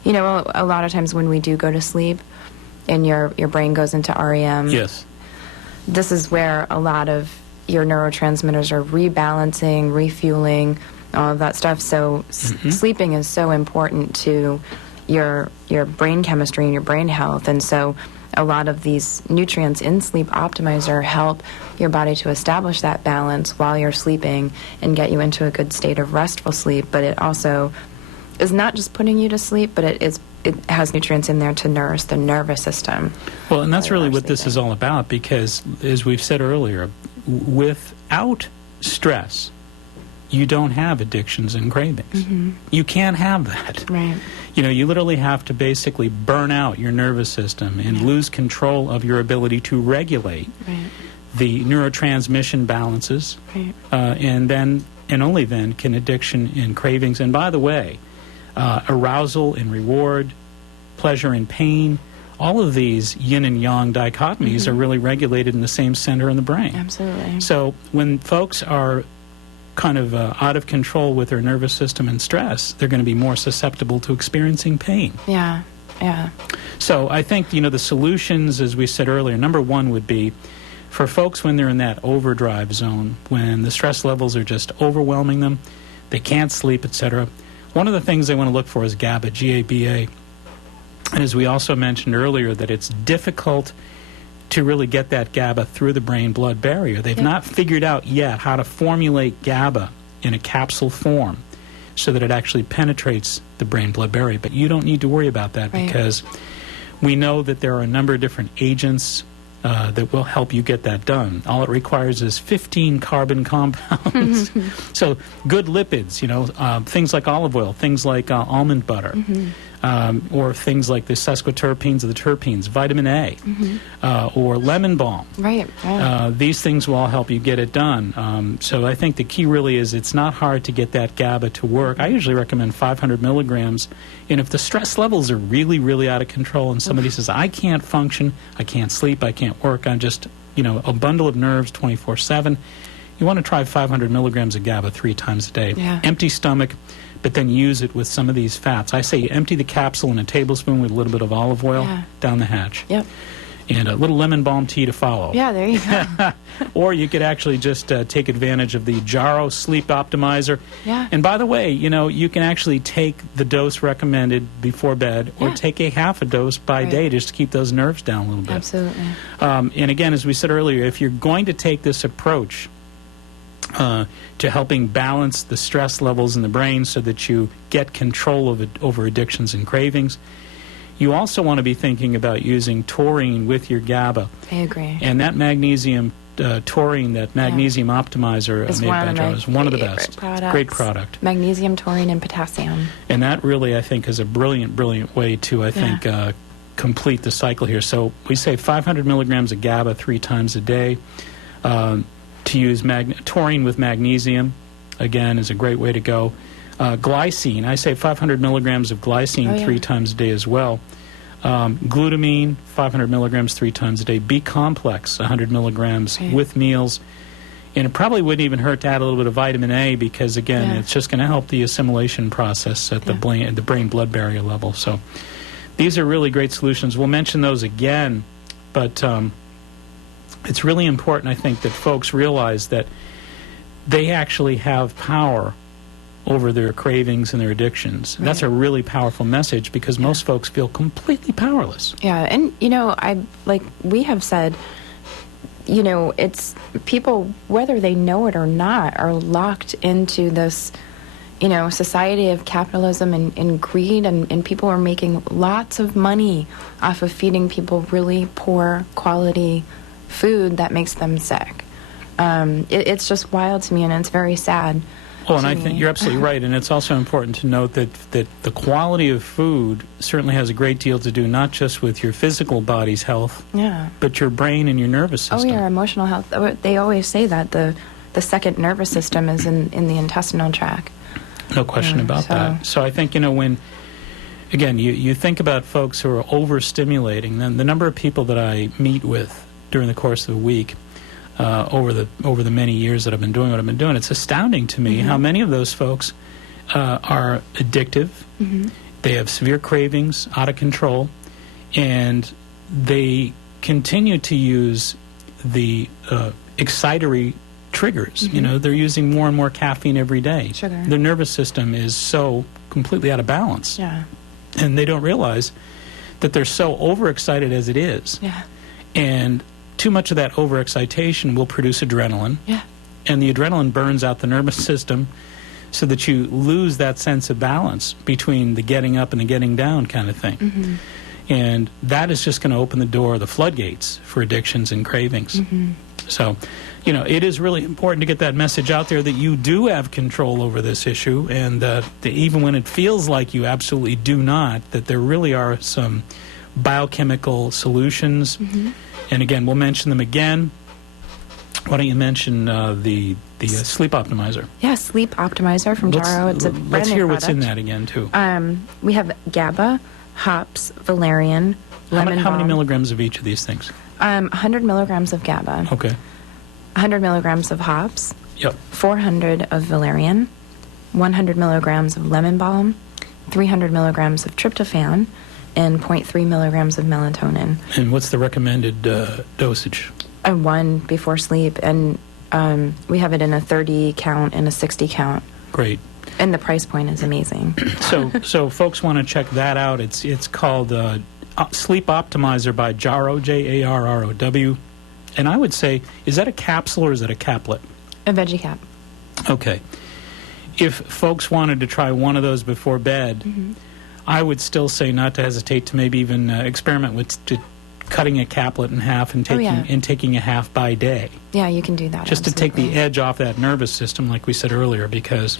you know, a lot of times when we do go to sleep and your brain goes into REM, this is where a lot of your neurotransmitters are rebalancing, refueling. all of that stuff. So sleeping is so important to your brain chemistry and your brain health. And so a lot of these nutrients in Sleep Optimizer help your body to establish that balance while you're sleeping and get you into a good state of restful sleep. But it also is not just putting you to sleep, but it has nutrients in there to nourish the nervous system. Well, and that's really what this is all about, because, as we've said earlier, without stress, you don't have addictions and cravings. You can't have that. Right. You know, you literally have to basically burn out your nervous system and lose control of your ability to regulate the neurotransmission balances. Right. And only then can addiction and cravings, and by the way, arousal and reward, pleasure and pain, all of these yin and yang dichotomies are really regulated in the same center in the brain. Absolutely. So when folks are kind of out of control with their nervous system and stress, they're going to be more susceptible to experiencing pain. Yeah, yeah. So I think, you know, the solutions, as we said earlier, number one would be for folks when they're in that overdrive zone, when the stress levels are just overwhelming them, they can't sleep, etc. One of the things they want to look for is GABA, G-A-B-A. And as we also mentioned earlier, that it's difficult to really get that GABA through the brain-blood barrier. They've not figured out yet how to formulate GABA in a capsule form so that it actually penetrates the brain-blood barrier. But you don't need to worry about that because we know that there are a number of different agents that will help you get that done. All it requires is 15 carbon compounds. So good lipids, you know, things like olive oil, things like almond butter, or things like the sesquiterpenes or the terpenes, vitamin A, or lemon balm. Right. These things will all help you get it done. So I think the key really is it's not hard to get that GABA to work. I usually recommend 500 milligrams. And if the stress levels are really, really out of control and somebody says, I can't function, I can't sleep, I can't work, I'm just, you know, a bundle of nerves 24/7, you want to try 500 milligrams of GABA 3 times a day. Empty stomach, but then use it with some of these fats. I say you empty the capsule in a tablespoon with a little bit of olive oil down the hatch. And a little lemon balm tea to follow. Yeah, there you go. Or you could actually just take advantage of the Jarrow Sleep Optimizer. And by the way, you know, you can actually take the dose recommended before bed or take a half a dose by day just to keep those nerves down a little bit. Absolutely. And again, as we said earlier, if you're going to take this approach to helping balance the stress levels in the brain so that you get control of it over addictions and cravings, you also want to be thinking about using taurine with your GABA. I agree. And that magnesium taurine, that magnesium optimizer is made by Jarrow is one of the best. Products. Great product. Magnesium, taurine, and potassium. And that really, I think, is a brilliant, brilliant way to, I think, complete the cycle here. So we say 500 milligrams of GABA 3 times a day. To use taurine with magnesium, again, is a great way to go. Glycine, I say 500 milligrams of glycine 3 times a day as well. Glutamine, 500 milligrams 3 times a day. B-complex, 100 milligrams with meals. And it probably wouldn't even hurt to add a little bit of vitamin A because, again, it's just going to help the assimilation process at the brain-blood barrier level. So these are really great solutions. We'll mention those again, but it's really important, I think, that folks realize that they actually have power over their cravings and their addictions. That's a really powerful message because most folks feel completely powerless. Yeah, and, you know, we have said, you know, it's people, whether they know it or not, are locked into this, you know, society of capitalism and greed, and people are making lots of money off of feeding people really poor quality food that makes them sick. It's just wild to me, and it's very sad. Well, and I think you're absolutely right, and it's also important to note that the quality of food certainly has a great deal to do not just with your physical body's health, but your brain and your nervous system. Oh, your emotional health. They always say that the second nervous system is in the intestinal tract. No question about that. So I think, you know, when, again, you think about folks who are overstimulating, then the number of people that I meet with during the course of a week, over the many years that I've been doing what I've been doing, it's astounding to me how many of those folks are addictive. They have severe cravings, out of control, and they continue to use the excitatory triggers. You know, they're using more and more caffeine every day. Sugar. Their nervous system is so completely out of balance. Yeah. And they don't realize that they're so overexcited as it is. Yeah. And too much of that overexcitation will produce adrenaline. Yeah. And the adrenaline burns out the nervous system so that you lose that sense of balance between the getting up and the getting down kind of thing. Mm-hmm. And that is just going to open the door, the floodgates for addictions and cravings. Mm-hmm. So, you know, it is really important to get that message out there that you do have control over this issue, and that even when it feels like you absolutely do not, that there really are some biochemical solutions. Mm-hmm. And again, we'll mention them again. Why don't you mention the sleep optimizer? Yeah, Sleep Optimizer from Jaro. It's a brand Let's new hear product. what's in that again, too. We have GABA, hops, valerian, lemon How many balm. milligrams of each of these things? 100 milligrams of GABA, Okay. 100 milligrams of hops, Yep. 400 of valerian, 100 milligrams of lemon balm, 300 milligrams of tryptophan, and 0.3 milligrams of melatonin. And what's the recommended dosage? One before sleep, and we have it in a 30 count and a 60 count, Great. and the price point is amazing. So folks want to check that out. It's called Sleep Optimizer by Jaro, Jarrow. And I would say, is that a capsule or is it a caplet? A veggie cap. Okay. If folks wanted to try one of those before bed, I would still say not to hesitate to maybe even experiment with cutting a caplet in half and taking a half by day, Yeah, you can do that. just to take the edge off that nervous system, like we said earlier, because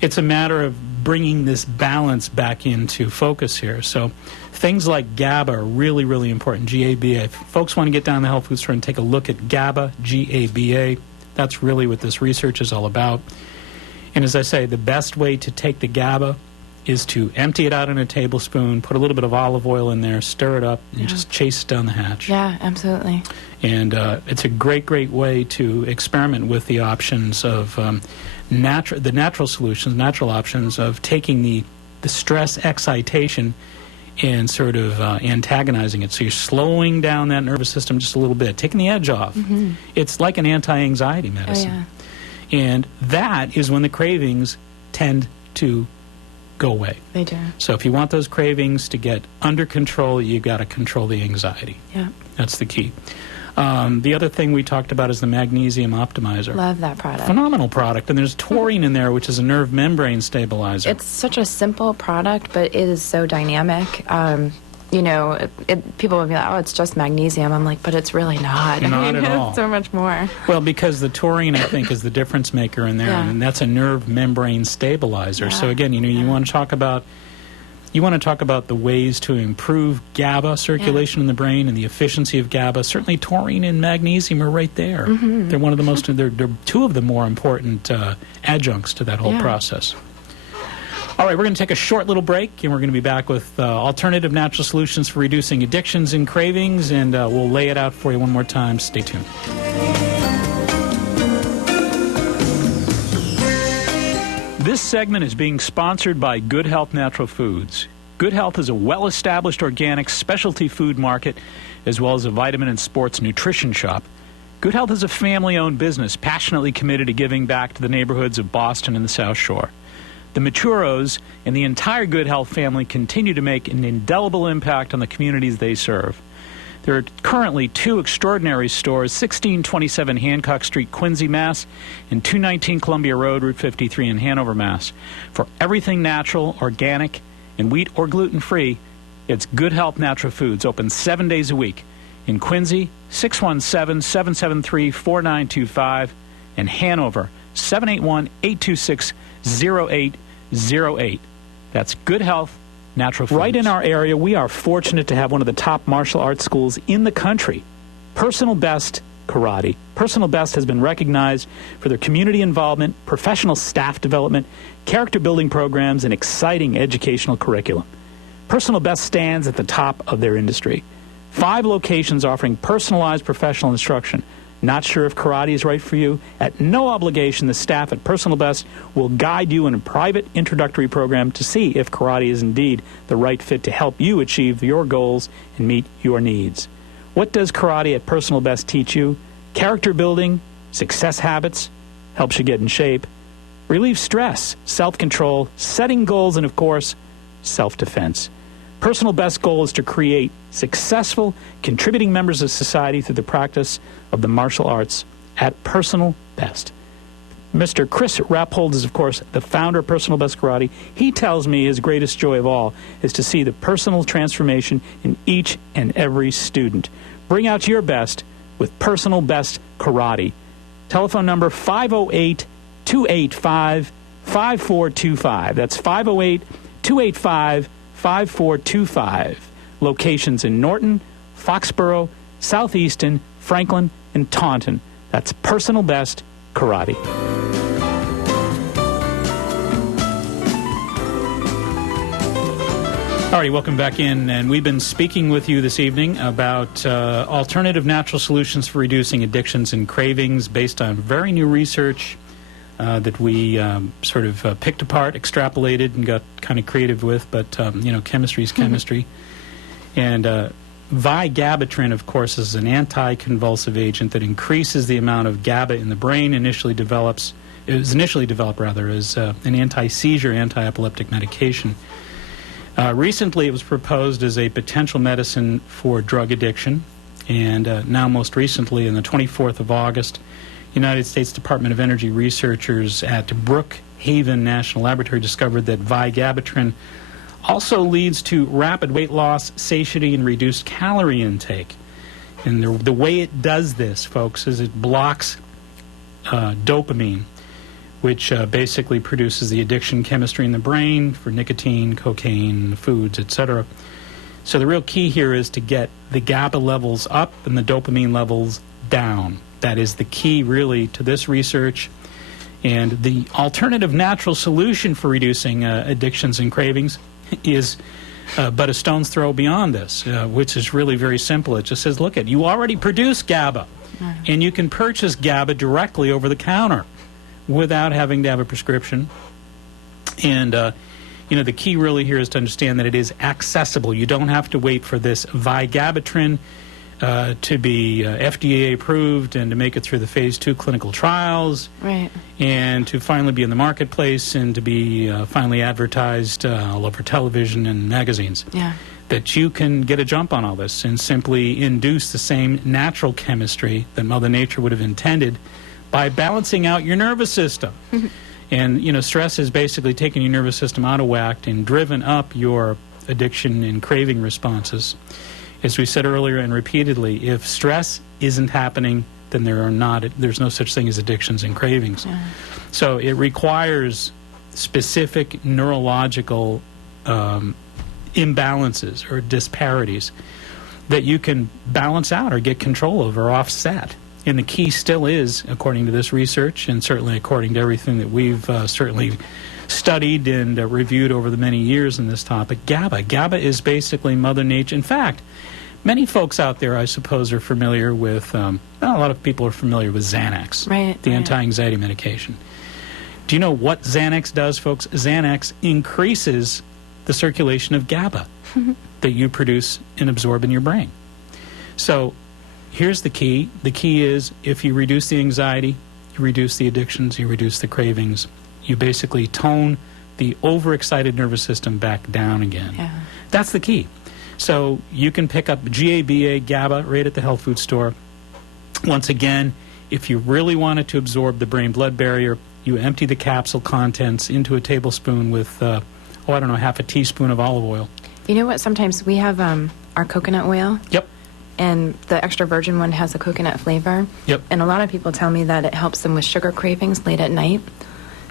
it's a matter of bringing this balance back into focus here. So things like GABA are really, really important, G-A-B-A. If folks want to get down the health food store and take a look at GABA, G-A-B-A, that's really what this research is all about. And as I say, the best way to take the GABA is to empty it out in a tablespoon, put a little bit of olive oil in there, stir it up, and just chase it down the hatch. Yeah, absolutely. And it's a great, great way to experiment with the options of the natural solutions, natural options of taking the stress excitation and sort of antagonizing it. So you're slowing down that nervous system just a little bit, taking the edge off. It's like an anti-anxiety medicine. And that is when the cravings tend to go away. They do. So if you want those cravings to get under control, you've got to control the anxiety. Yeah. That's the key. The other thing we talked about is the magnesium optimizer. Love that product. Phenomenal product. And there's taurine in there, which is a nerve membrane stabilizer. It's such a simple product, but it is so dynamic. You know, people will be like, oh, it's just magnesium. I'm like, but it's really not. Not at all. It's so much more. Well, because the taurine, I think, is the difference maker in there, and that's a nerve membrane stabilizer. So again, you know, you want to talk about the ways to improve GABA circulation in the brain and the efficiency of GABA. Certainly, taurine and magnesium are right there. They're one of the most. They're two of the more important adjuncts to that whole process. All right, we're going to take a short little break, and we're going to be back with alternative natural solutions for reducing addictions and cravings, and we'll lay it out for you one more time. Stay tuned. This segment is being sponsored by Good Health Natural Foods. Good Health is a well-established organic specialty food market, as well as a vitamin and sports nutrition shop. Good Health is a family-owned business passionately committed to giving back to the neighborhoods of Boston and the South Shore. The Maturos and the entire Good Health family continue to make an indelible impact on the communities they serve. There are currently two extraordinary stores, 1627 Hancock Street, Quincy, Mass., and 219 Columbia Road, Route 53 in Hanover, Mass. For everything natural, organic, and wheat or gluten-free, it's Good Health Natural Foods, open 7 days a week. In Quincy, 617-773-4925, and Hanover, 781-826-0808. That's Good Health Natural Foods. Right in our area, we are fortunate to have one of the top martial arts schools in the country, Personal Best Karate. Personal Best has been recognized for their community involvement, professional staff development, character building programs, and exciting educational curriculum. Personal Best stands at the top of their industry. 5 locations offering personalized professional instruction. Not sure if karate is right for you? At no obligation, the staff at Personal Best will guide you in a private introductory program to see if karate is indeed the right fit to help you achieve your goals and meet your needs. What does karate at Personal Best teach you? Character building, success habits, helps you get in shape, relieves stress, self-control, setting goals, and, of course, self-defense. Personal Best's goal is to create successful, contributing members of society through the practice of the martial arts at Personal Best. Mr. Chris Rappold is, of course, the founder of Personal Best Karate. He tells me his greatest joy of all is to see the personal transformation in each and every student. Bring out your best with Personal Best Karate. Telephone number 508-285-5425. That's 508-285-5425. Locations in Norton, Foxborough, Southeaston, Franklin, and Taunton. That's Personal Best Karate. All right, welcome back in, and we've been speaking with you this evening about alternative natural solutions for reducing addictions and cravings based on very new research that we sort of picked apart, extrapolated, and got kind of creative with, but, chemistry is chemistry. And Vigabatrin, of course, is an anti-convulsive agent that increases the amount of GABA in the brain. It was initially developed as an anti-seizure, anti-epileptic medication. Recently, it was proposed as a potential medicine for drug addiction, and now most recently, on the 24th of August, United States Department of Energy researchers at Brookhaven National Laboratory discovered that Vigabatrin also leads to rapid weight loss, satiety, and reduced calorie intake. And the way it does this, folks, is it blocks dopamine, which basically produces the addiction chemistry in the brain for nicotine, cocaine, foods, etc. So the real key here is to get the GABA levels up and the dopamine levels down. That is the key, really, to this research. And the alternative natural solution for reducing addictions and cravings is but a stone's throw beyond this, which is really very simple. It just says, look, you already produce GABA, and you can purchase GABA directly over the counter without having to have a prescription. And, the key really here is to understand that it is accessible. You don't have to wait for this Vigabatrin to be FDA approved and to make it through the phase 2 clinical trials, Right. and to finally be in the marketplace and to be finally advertised all over television and magazines. Yeah. That you can get a jump on all this and simply induce the same natural chemistry that Mother Nature would have intended by balancing out your nervous system. And, stress is basically taking your nervous system out of whack and driven up your addiction and craving responses. As we said earlier and repeatedly, if stress isn't happening, then there's no such thing as addictions and cravings. Yeah. So it requires specific neurological imbalances or disparities that you can balance out or get control of or offset. And the key still is, according to this research, and certainly according to everything that we've certainly studied and reviewed over the many years in this topic, GABA. GABA is basically Mother Nature. In fact, many folks out there, I suppose, are familiar with, a lot of people are familiar with Xanax, Right, the right. anti-anxiety medication. Do you know what Xanax does, folks? Xanax increases the circulation of GABA that you produce and absorb in your brain. So here's the key. The key is if you reduce the anxiety, you reduce the addictions, you reduce the cravings, you basically tone the overexcited nervous system back down again. Yeah. That's the key. So you can pick up GABA, GABA, right at the health food store. Once again, if you really wanted to absorb the brain-blood barrier, you empty the capsule contents into a tablespoon with, half a teaspoon of olive oil. You know what? Sometimes we have our coconut oil. Yep. And the extra virgin one has a coconut flavor. Yep. And a lot of people tell me that it helps them with sugar cravings late at night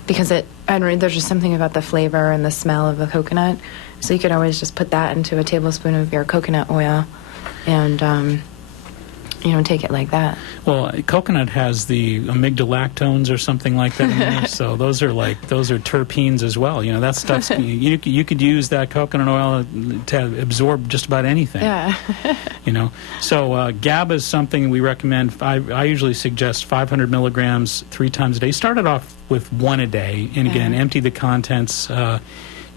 because there's just something about the flavor and the smell of the coconut. So you could always just put that into a tablespoon of your coconut oil and, take it like that. Well, coconut has the amygdalactones or something like that in there, so those are terpenes as well. That stuff's, you could use that coconut oil to absorb just about anything. Yeah. So GABA is something we recommend. I usually suggest 500 milligrams 3 times a day. Start it off with 1 a day, and again, empty the contents.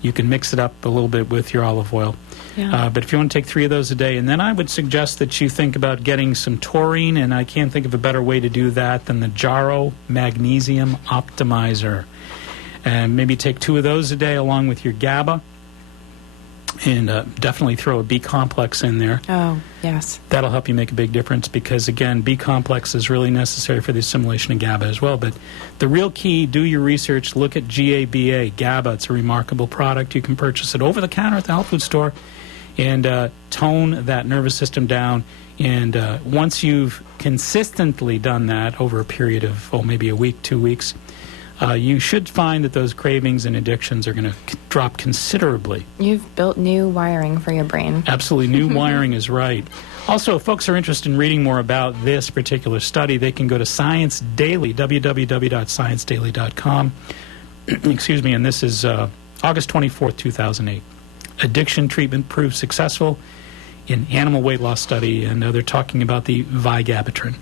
You can mix it up a little bit with your olive oil. Yeah. But if you want to take 3 of those a day, and then I would suggest that you think about getting some taurine, and I can't think of a better way to do that than the Jarrow Magnesium Optimizer. And maybe take 2 of those a day along with your GABA, and definitely throw a B-complex in there. Oh, yes. That'll help you make a big difference because, again, B-complex is really necessary for the assimilation of GABA as well. But the real key, do your research, look at GABA. GABA, it's a remarkable product. You can purchase it over the counter at the health food store and tone that nervous system down. And once you've consistently done that over a period of, maybe a week, 2 weeks, you should find that those cravings and addictions are going to drop considerably. You've built new wiring for your brain. Absolutely. New wiring is right. Also, if folks are interested in reading more about this particular study, they can go to Science Daily, www.sciencedaily.com. Excuse me, and this is August 24th, 2008. Addiction treatment proved successful in animal weight loss study, and they're talking about the vigabatrin.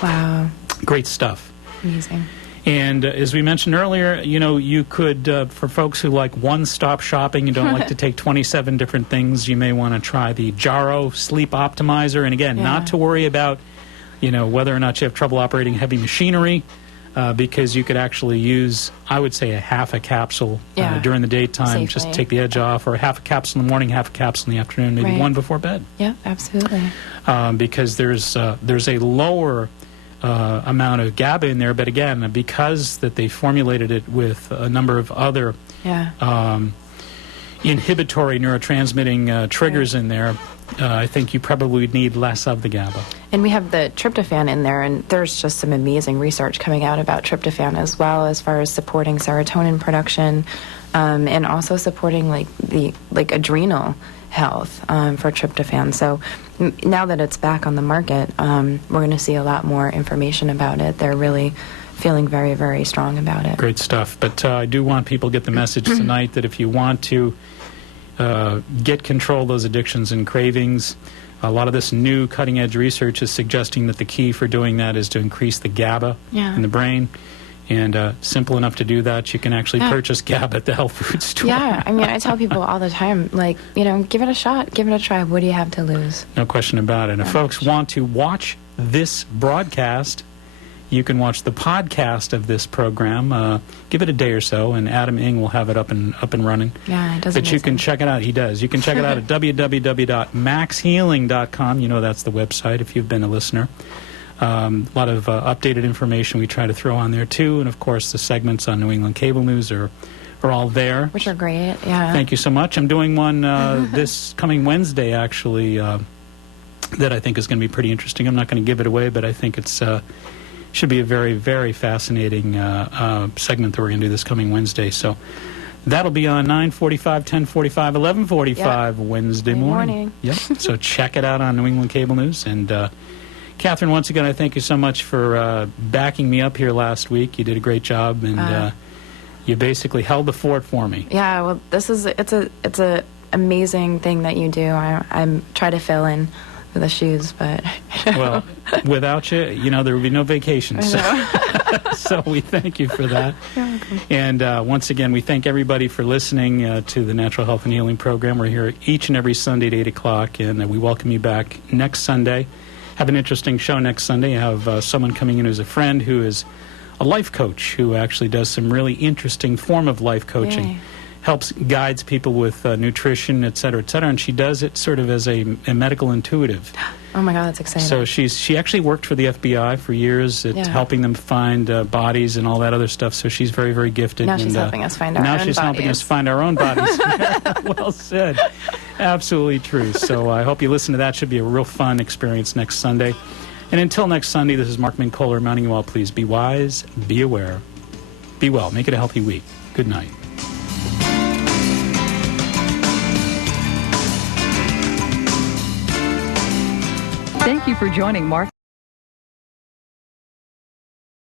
Wow. Great stuff. Amazing. And as we mentioned earlier, you could, for folks who like one-stop shopping and don't like to take 27 different things, you may want to try the Jarrow Sleep Optimizer. And again, not to worry about, whether or not you have trouble operating heavy machinery, because you could actually use, I would say, a half a capsule during the daytime, safely. just take the edge off, or half a capsule in the morning, half a capsule in the afternoon, maybe one before bed. Yeah, absolutely. Because there's a lower amount of GABA in there, but again, because that they formulated it with a number of other inhibitory neurotransmitting triggers in there, I think you probably would need less of the GABA. And we have the tryptophan in there, and there's just some amazing research coming out about tryptophan as well, as far as supporting serotonin production, and also supporting the adrenal health for tryptophan. So now that it's back on the market, we're going to see a lot more information about it. They're really feeling very, very strong about it. Great stuff. But I do want people to get the message tonight that if you want to get control of those addictions and cravings, a lot of this new cutting-edge research is suggesting that the key for doing that is to increase the GABA in the brain. And simple enough to do that, you can actually purchase GABA at the health food store. Yeah, I mean, I tell people all the time, give it a shot, give it a try. What do you have to lose? No question about it. And if folks want to watch this broadcast, you can watch the podcast of this program. Give it a day or so, and Adam Ing will have it up and running. Yeah, it does. But you can check it out. He does. You can check it out at www.maxhealing.com. That's the website if you've been a listener. A lot of updated information we try to throw on there, too. And, of course, the segments on New England Cable News are all there. Which are great, yeah. Thank you so much. I'm doing one this coming Wednesday, actually, that I think is going to be pretty interesting. I'm not going to give it away, but I think it's should be a very, very fascinating segment that we're going to do this coming Wednesday. So that'll be on 9:45, 10:45, 11:45 Wednesday morning. Yep. So check it out on New England Cable News. And Catherine, once again, I thank you so much for backing me up here last week. You did a great job, and you basically held the fort for me. Yeah, well, it's a amazing thing that you do. I try to fill in for the shoes, but well, without you, there would be no vacations. So we thank you for that. You're welcome. And once again, we thank everybody for listening to the Natural Health and Healing Program. We're here each and every Sunday at 8 o'clock, and we welcome you back next Sunday. Have an interesting show next Sunday. I have someone coming in who's a friend who is a life coach who actually does some really interesting form of life coaching. Yay. Helps, guides people with nutrition, et cetera, and she does it sort of as a medical intuitive. Oh my God, that's exciting. So she actually worked for the FBI for years at helping them find bodies and all that other stuff, so she's very, very gifted. Now she's helping us find our own bodies. Now she's helping us find our own bodies. Well said. Absolutely true. So I hope you listen to that. Should be a real fun experience next Sunday. And until next Sunday, this is Mark Mincola reminding you all, please be wise, be aware, be well. Make it a healthy week. Good night. Thank you for joining Mark